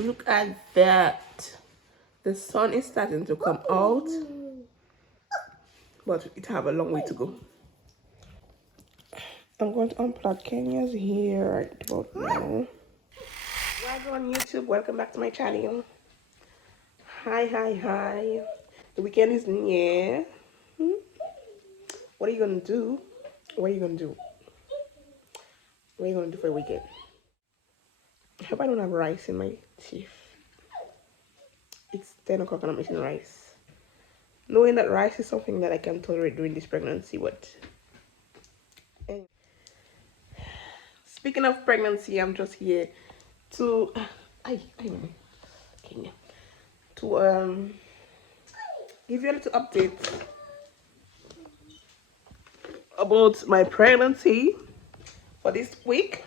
Look at that. The sun is starting to come out, but it have a long way to go. I'm going to unplug Kenya's here right about now. Welcome on YouTube. Welcome back to my channel. Hi, hi, hi. The weekend is near. What are you gonna do? What are you gonna do? What are you gonna do for a weekend? I hope I don't have rice in my teeth. It's 10 o'clock and I'm eating rice. Knowing that rice is something that I can tolerate during this pregnancy, but anyway. Speaking of pregnancy, I'm just here to I know, Kenya, to give you a little update about my pregnancy for this week.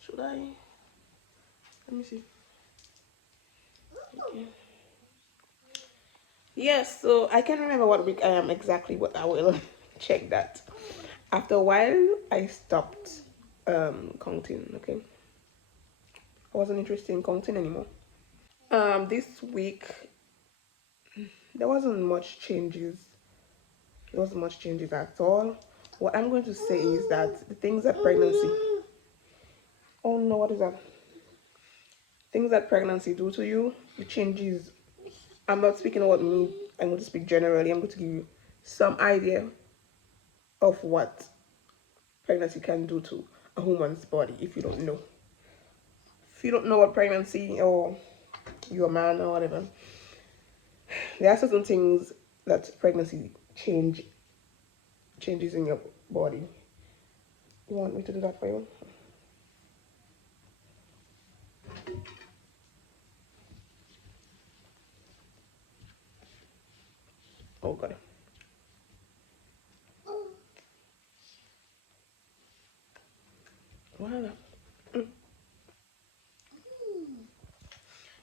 Should I? Let me see. Okay. Yes, so I can't remember what week I am exactly, but I will check that. After a while, I stopped counting. Okay, I wasn't interested in counting anymore. This week there wasn't much changes. There wasn't much changes at all. What I'm going to say is that the things that pregnancy. Oh no, what is that? Things that pregnancy do to you, the changes. I'm not speaking about me. I'm going to speak generally. I'm going to give you some idea of what pregnancy can do to a woman's body if you don't know. If you don't know what pregnancy or you're a man or whatever, there are certain things that pregnancy changes in your body. You want me to do that for you? Oh god. Voila.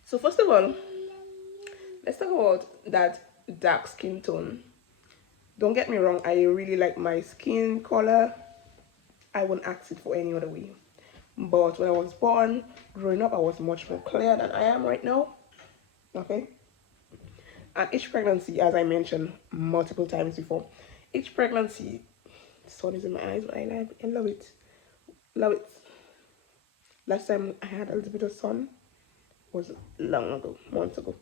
So first of all, let's talk about that dark skin tone. Don't get me wrong, I really like my skin color. I wouldn't ask it for any other way. But when I was born, growing up, I was much more clear than I am right now. Okay? And each pregnancy, as I mentioned multiple times before, each pregnancy, the sun is in my eyes, but I love it. Love it. Last time I had a little bit of sun was long ago, months ago.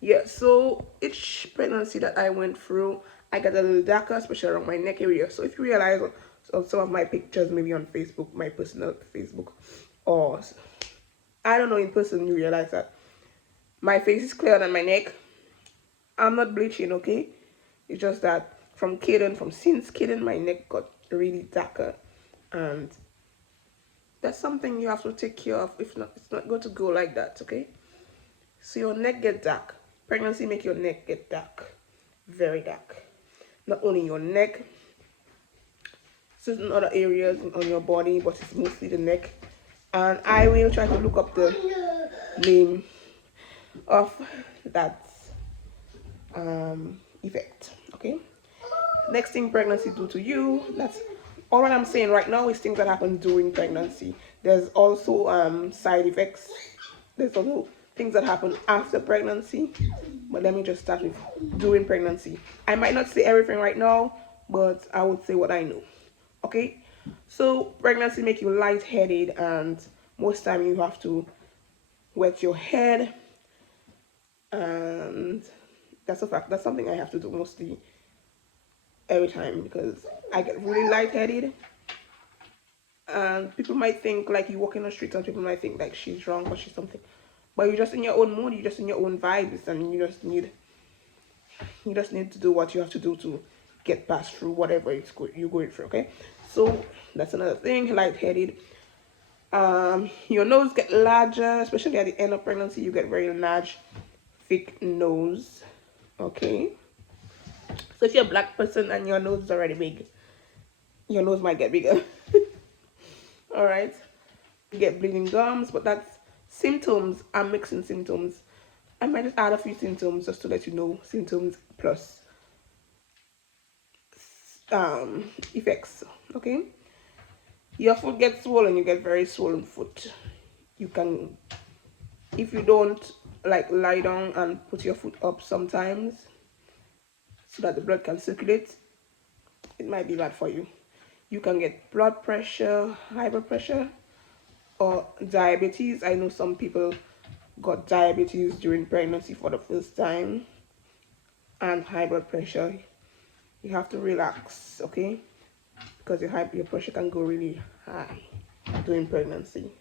Yeah, so each pregnancy that I went through, I got a little darker, especially around my neck area. So if you realize on some of my pictures, maybe on Facebook, my personal Facebook, or I don't know, in person, you realize that my face is clearer than my neck. I'm not bleaching, okay? It's just that from since kidding, my neck got really darker, and that's something you have to take care of. If not, it's not going to go like that, okay? So your neck get dark. Pregnancy make your neck get dark, very dark. Not only your neck, certain other areas on your body, but it's mostly the neck. And I will try to look up the name of that effect. Okay. Next thing pregnancy do to you. That's all what I'm saying right now is things that happen during pregnancy. There's also side effects. There's also things that happen after pregnancy. But let me just start with during pregnancy. I might not say everything right now, but I would say what I know. Okay? So pregnancy make you lightheaded, and most time you have to wet your head, and that's a fact. That's something I have to do mostly every time because I get really lightheaded. And people might think like you walk in the street, and people might think like she's drunk or she's something. But you're just in your own mood, you're just in your own vibes, and you just need to do what you have to do to get past through whatever you're going through. Okay, so that's another thing. Lightheaded. Your nose get larger, especially at the end of pregnancy. You get very large, thick nose. Okay, so if you're a black person and your nose is already big, your nose might get bigger. All right, you get bleeding gums, but that's symptoms. I'm mixing symptoms. I might just add a few symptoms just to let you know symptoms plus effects. Okay, your foot gets swollen. You get very swollen foot. You can if you don't like lie down and put your foot up sometimes so that the blood can circulate, it might be bad for you. You can get blood pressure, high blood pressure, or diabetes. I know some people got diabetes during pregnancy for the first time, and high blood pressure. You have to relax, okay? Because your pressure can go really high during pregnancy.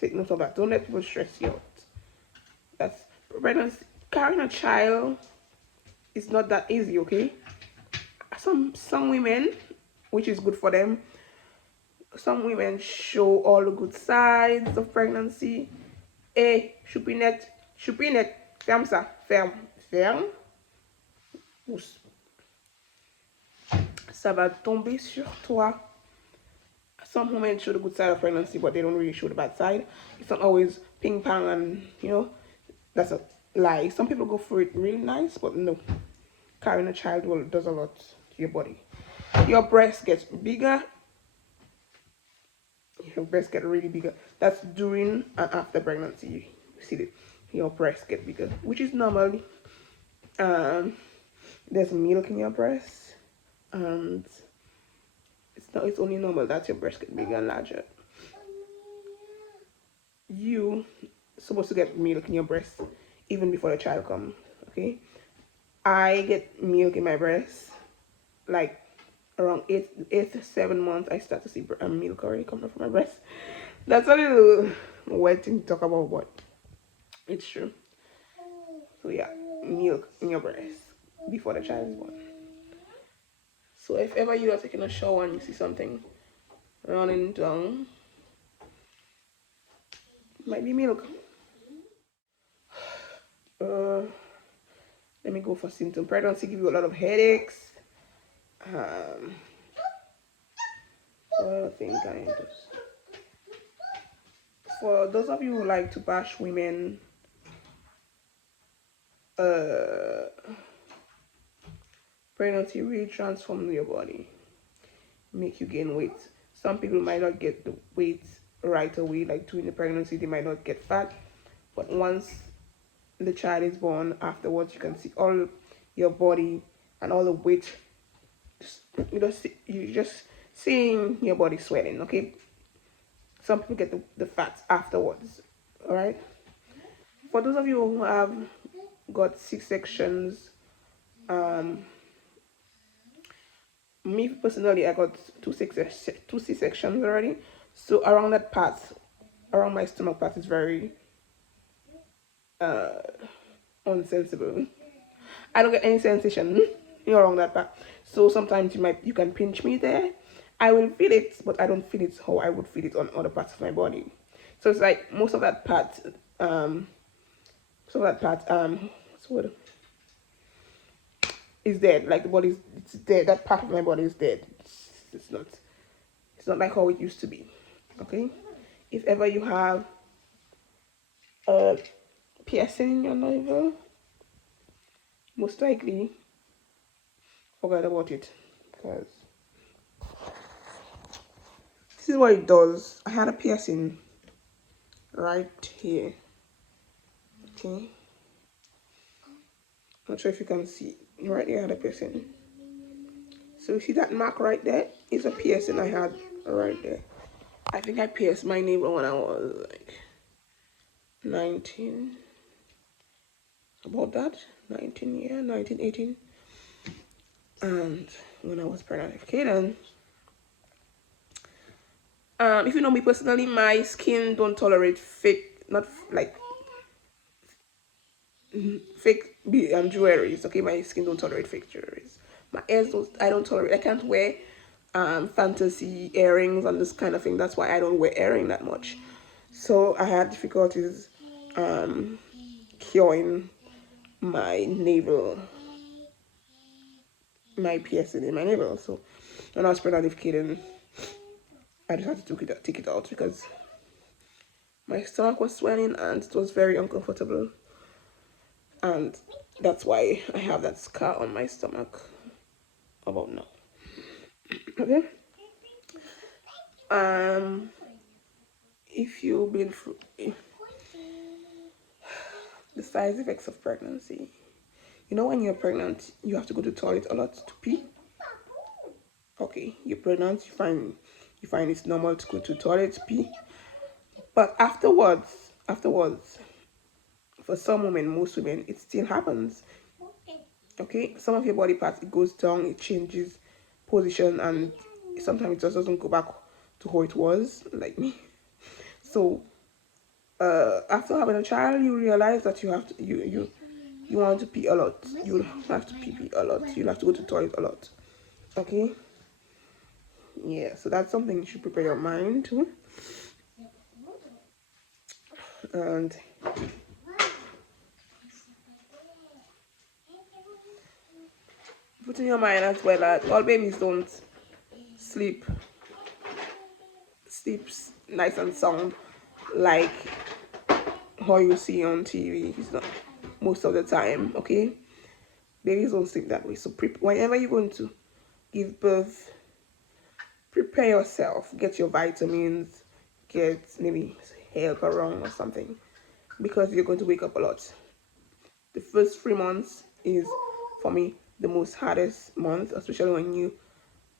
Take note of that. Don't let people stress you out. That's pregnancy. Carrying a child is not that easy, okay? Some women, which is good for them, some women show all the good sides of pregnancy. Eh, choupinette, ferme ça, ferme, ferme. Ça va tomber sur toi. Some women show the good side of pregnancy, but they don't really show the bad side. It's not always ping pong, and that's a lie. Some people go for it really nice, but no. Carrying a child does a lot to your body. Your breast gets bigger. Your breast get really bigger. That's during and after pregnancy. You see that your breast get bigger, which is normal. There's milk in your breast, and it's only normal that your breast get bigger and larger. You supposed to get milk in your breast even before the child comes. Okay, I get milk in my breast like around 7 months. I start to see milk already coming from my breast. That's a little weird thing to talk about, but it's true. So yeah, milk in your breast before the child is born. So if ever you are taking a shower and you see something running down, it might be milk. Let me go for symptom. Pregnancy give you a lot of headaches. What other thing can I do? For those of you who like to bash women, pregnancy really transforms your body, make you gain weight. Some people might not get the weight right away, like during the pregnancy, they might not get fat, but once the child is born, afterwards you can see all your body and all the weight. You just seeing your body swelling. Okay, some people get the fat afterwards. All right. For those of you who have got C-sections, me personally, I got two C-sections already. So around that part, around my stomach part, is very unsensible. I don't get any sensation around that part. So sometimes you can pinch me there. I will feel it, but I don't feel it how I would feel it on other parts of my body. So it's like most of that part, what's the word? Is dead. Like the body it's dead. That part of my body is dead. It's not like how it used to be. Okay. If ever you have a piercing in your navel, most likely forget about it, because this is what it does. I had a piercing right here. Okay. Not sure if you can see. Right there I had a piercing. So you see that mark right there is a piercing I had right there. I think I pierced my navel when I was like 19. About that. 19, yeah, 19, 18. And when I was pregnant. Okay then. If you know me personally, my skin don't tolerate fake, not like fake jewelries. Okay, my skin don't tolerate fake jewelries. My ears don't. I don't tolerate. I can't wear fantasy earrings and this kind of thing. That's why I don't wear earring that much. So I had difficulties curing my navel, my piercing in my navel. So when I was pregnant with Kaden, I just had to take it out because my stomach was swelling and it was very uncomfortable. And that's why I have that scar on my stomach about now. Okay. If you've been through, The side effects of pregnancy. You know, when you're pregnant, you have to go to the toilet a lot to pee. Okay, you're pregnant, you find it's normal to go to the toilet to pee. But afterwards, for some women, most women, it still happens. Okay, some of your body parts, it goes down, it changes position, and sometimes it just doesn't go back to how it was, like me. So after having a child, you realize that you have to you want to pee a lot. You have to pee a lot. You'll have to go to the toilet a lot. Okay. Yeah, so that's something you should prepare your mind to. And put in your mind as well that all babies don't sleep sleeps nice and sound like how you see on TV. It's not most of the time, okay? Babies don't sleep that way. So whenever you're going to give birth, prepare yourself. Get your vitamins. Get maybe hair around or something, because you're going to wake up a lot. The first 3 months is, for me, the most hardest month, especially when you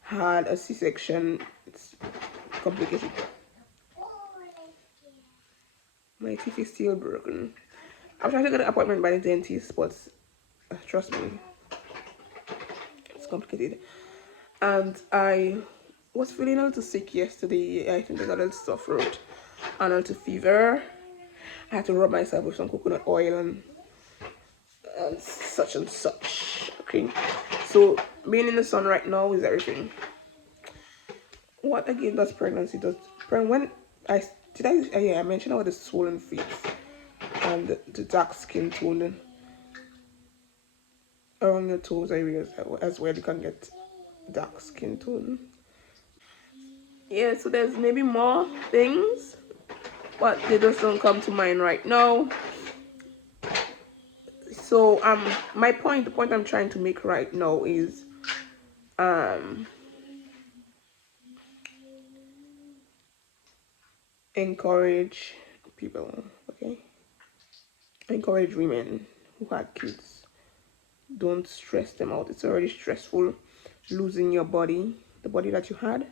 had a C-section. It's complicated. My teeth is still broken. I'm trying to get an appointment by the dentist, but trust me, it's complicated. And I was feeling a little sick yesterday. I think I got a little sore throat and a little fever. I had to rub myself with some coconut oil and such and such. Okay, so being in the sun right now is everything. What again does pregnancy does? When I did I mentioned about the swollen feet and the dark skin tone around your toes areas as well. You can get dark skin tone. Yeah, so there's maybe more things, but they just don't come to mind right now. So the point I'm trying to make right now is encourage people, okay? Encourage women who had kids. Don't stress them out. It's already stressful losing your body, the body that you had.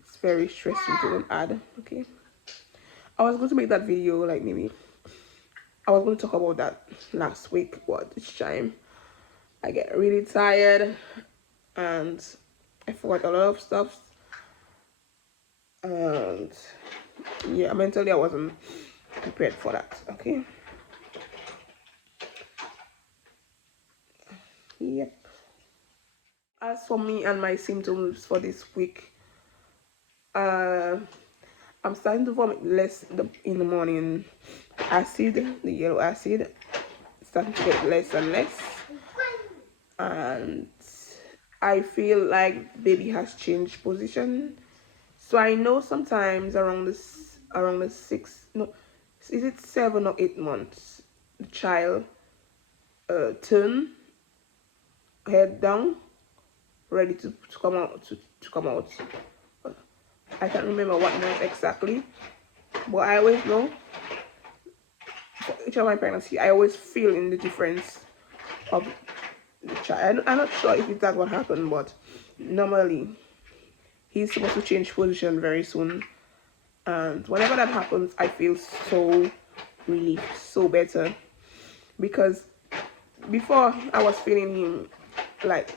It's very stressful to don't add, okay? I was going to make that video, like maybe I was going to talk about that last week, but this time I get really tired and I forgot a lot of stuff. And yeah, mentally I wasn't prepared for that, okay? Yep. As for me and my symptoms for this week, I'm starting to vomit less in the morning. The yellow acid, starting to get less and less. And I feel like baby has changed position. So I know sometimes around the 7 or 8 months, the child turn head down, ready to come out to come out. I can't remember what month exactly, but I always know for each of my pregnancy, I always feel in the difference of the child. I'm not sure if that's what happened, but normally he's supposed to change position very soon, and whenever that happens, I feel so relieved, so better, because before I was feeling him like,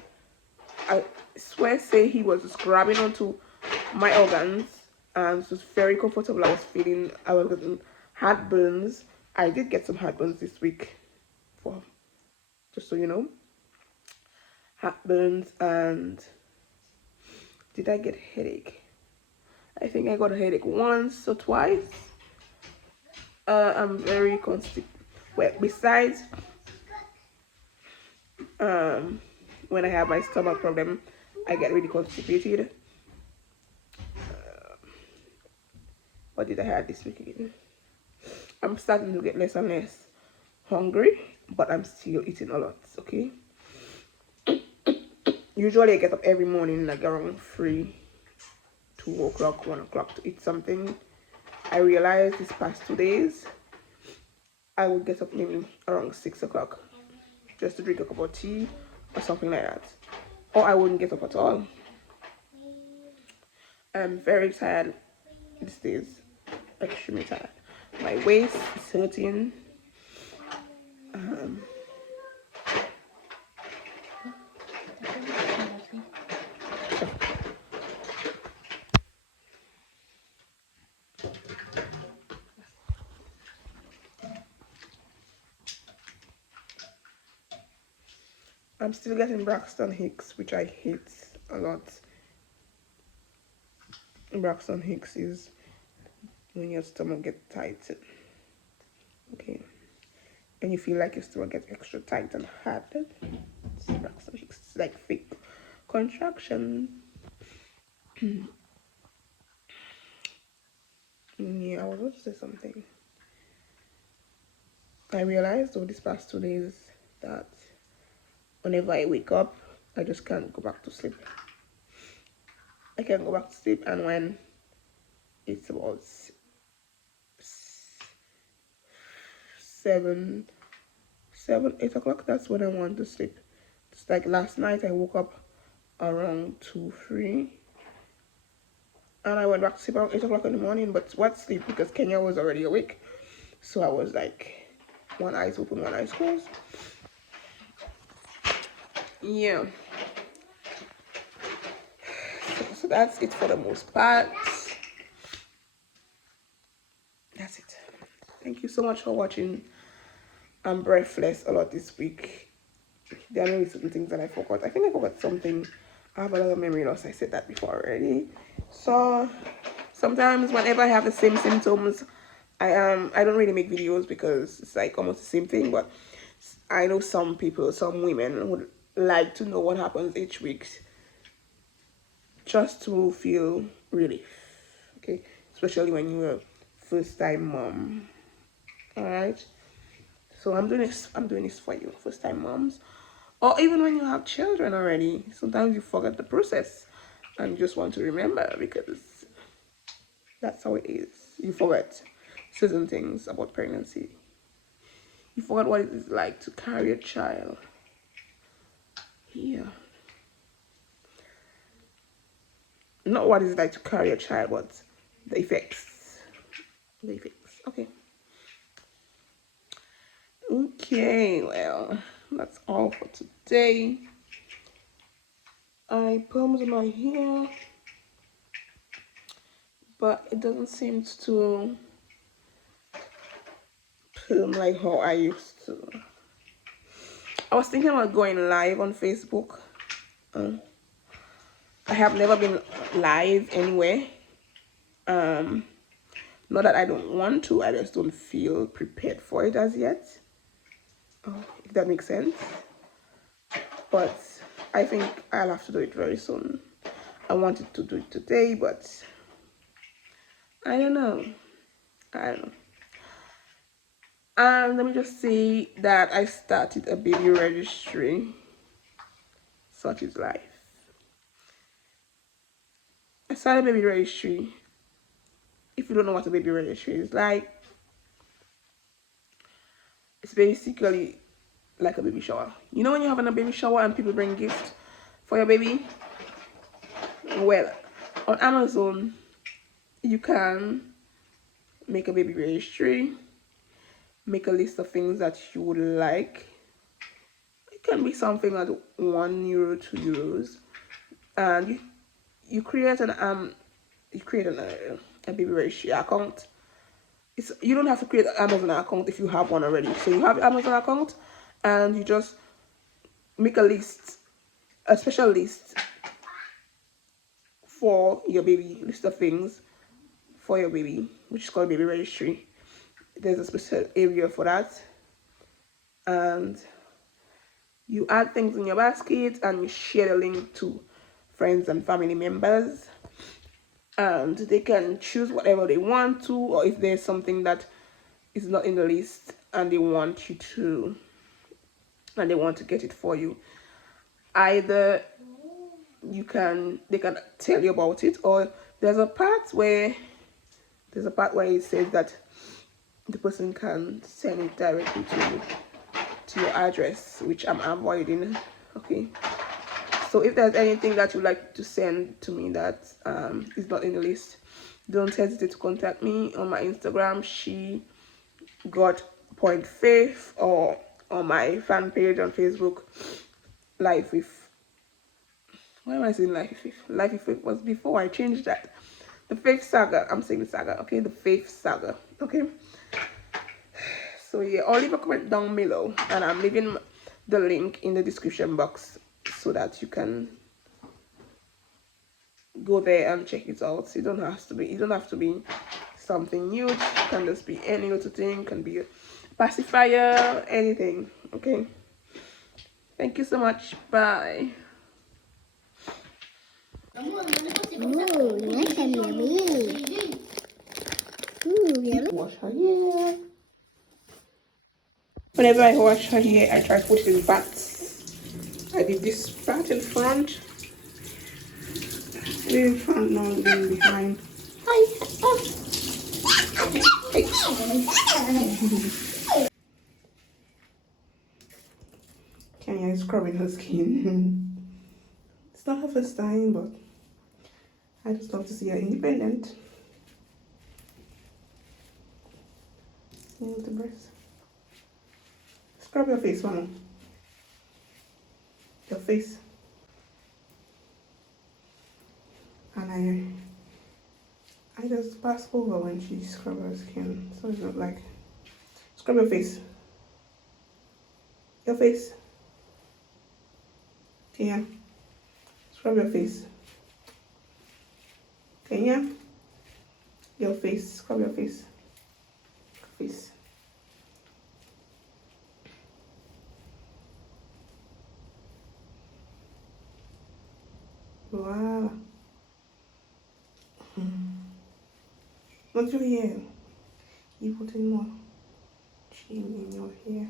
I swear say he was just grabbing onto my organs, and it was very comfortable. I was getting heartburns. I did get some heartburns this week, for just so you know, heartburns. And did I get headache? I think I got a headache once or twice. I'm very constipated. Well, besides when I have my stomach problem, I get really constipated. What did I have this week again? I'm starting to get less and less hungry, but I'm still eating a lot, okay? Usually I get up every morning like around 3, 2 o'clock, 1 o'clock to eat something. I realized these past 2 days I would get up maybe around 6 o'clock just to drink a cup of tea or something like that. Or I wouldn't get up at all. I'm very tired these days, extremely tired. My waist is hurting. Um, I'm still getting Braxton Hicks, which I hate a lot. Braxton Hicks is when your stomach gets tight. Okay. And you feel like your stomach gets extra tight and hard. It's Braxton Hicks. It's like fake contraction. Yeah, I was going to say something. I realized over these past 2 days that whenever I wake up, I just can't go back to sleep. I can't go back to sleep, and when it's about 8 o'clock, that's when I want to sleep. It's like last night I woke up around 2, 3, and I went back to sleep around 8 o'clock in the morning, but what sleep, because Kenya was already awake. So I was like, one eye's open, one eye's closed. Yeah. So that's it for the most part. That's it. Thank you so much for watching. I'm breathless a lot this week. There are maybe certain things that I forgot. I think I forgot something. I have a lot of memory loss. I said that before already. So sometimes whenever I have the same symptoms, I don't really make videos because it's like almost the same thing. But I know some people, some women would like to know what happens each week, just to feel relief. Okay, especially when you're a first-time mom. All right. So I'm doing this for you, first-time moms. Or even when you have children already, sometimes you forget the process and you just want to remember because that's how it is. You forget certain things about pregnancy. You forget what it is like to carry a child. Yeah. Not what it's like to carry a child, but the effects. The effects. Okay. Okay, well, that's all for today. I permed my hair, but it doesn't seem to perm like how I used to. I was thinking about going live on Facebook. I have never been live anywhere. Not that I don't want to, I just don't feel prepared for it as yet. If that makes sense. But I think I'll have to do it very soon. I wanted to do it today, but I don't know. Let me just say that I started a baby registry. Such is life. I started a baby registry. If you don't know what a baby registry is like, it's basically like a baby shower. You know when you're having a baby shower and people bring gifts for your baby? Well, on Amazon, you can make a baby registry, make a list of things that you would like. It can be something like €1, €2, and you create a baby registry account. You don't have to create an Amazon account if you have one already. So you have an Amazon account, and you just make a special list for your baby, list of things for your baby, which is called baby registry. There's a special area for that, and you add things in your basket and you share the link to friends and family members, and they can choose whatever they want to, or if there's something that is not in the list and they want to get it for you, either they can tell you about it, or there's a part where it says that the person can send it directly to your address, which I'm avoiding. Okay, so if there's anything that you'd like to send to me that is not in the list, don't hesitate to contact me on my Instagram, she got point faith, or on my fan page on Facebook, Life with, why am I saying Life with Faith? Life with Faith was before I changed that. The Faith Saga. I'm saying the saga, okay? The Faith Saga, okay? So yeah, I'll leave a comment down below, and I'm leaving the link in the description box so that you can go there and check it out. It don't have to be something huge. It can just be any little thing. Can be a pacifier, anything. Okay. Thank you so much. Bye. Ooh, nice and yummy. Ooh, yummy. Wash her hair. Whenever I wash her hair, I try to put it in bats. I did this bat in front, in front, now in behind. Hi. Oh. Hey. Kenya is scrubbing her skin. It's not her first time, but I just love to see her independent. The breast. Scrub your face, Mama. Your face. And I just pass over when she scrubs her skin, so it's not like. Scrub your face. Your face. Kenya. Scrub your face. Kenya. Your face. Scrub your face. Face. Voila. What's your hair? You put in more cream in your hair.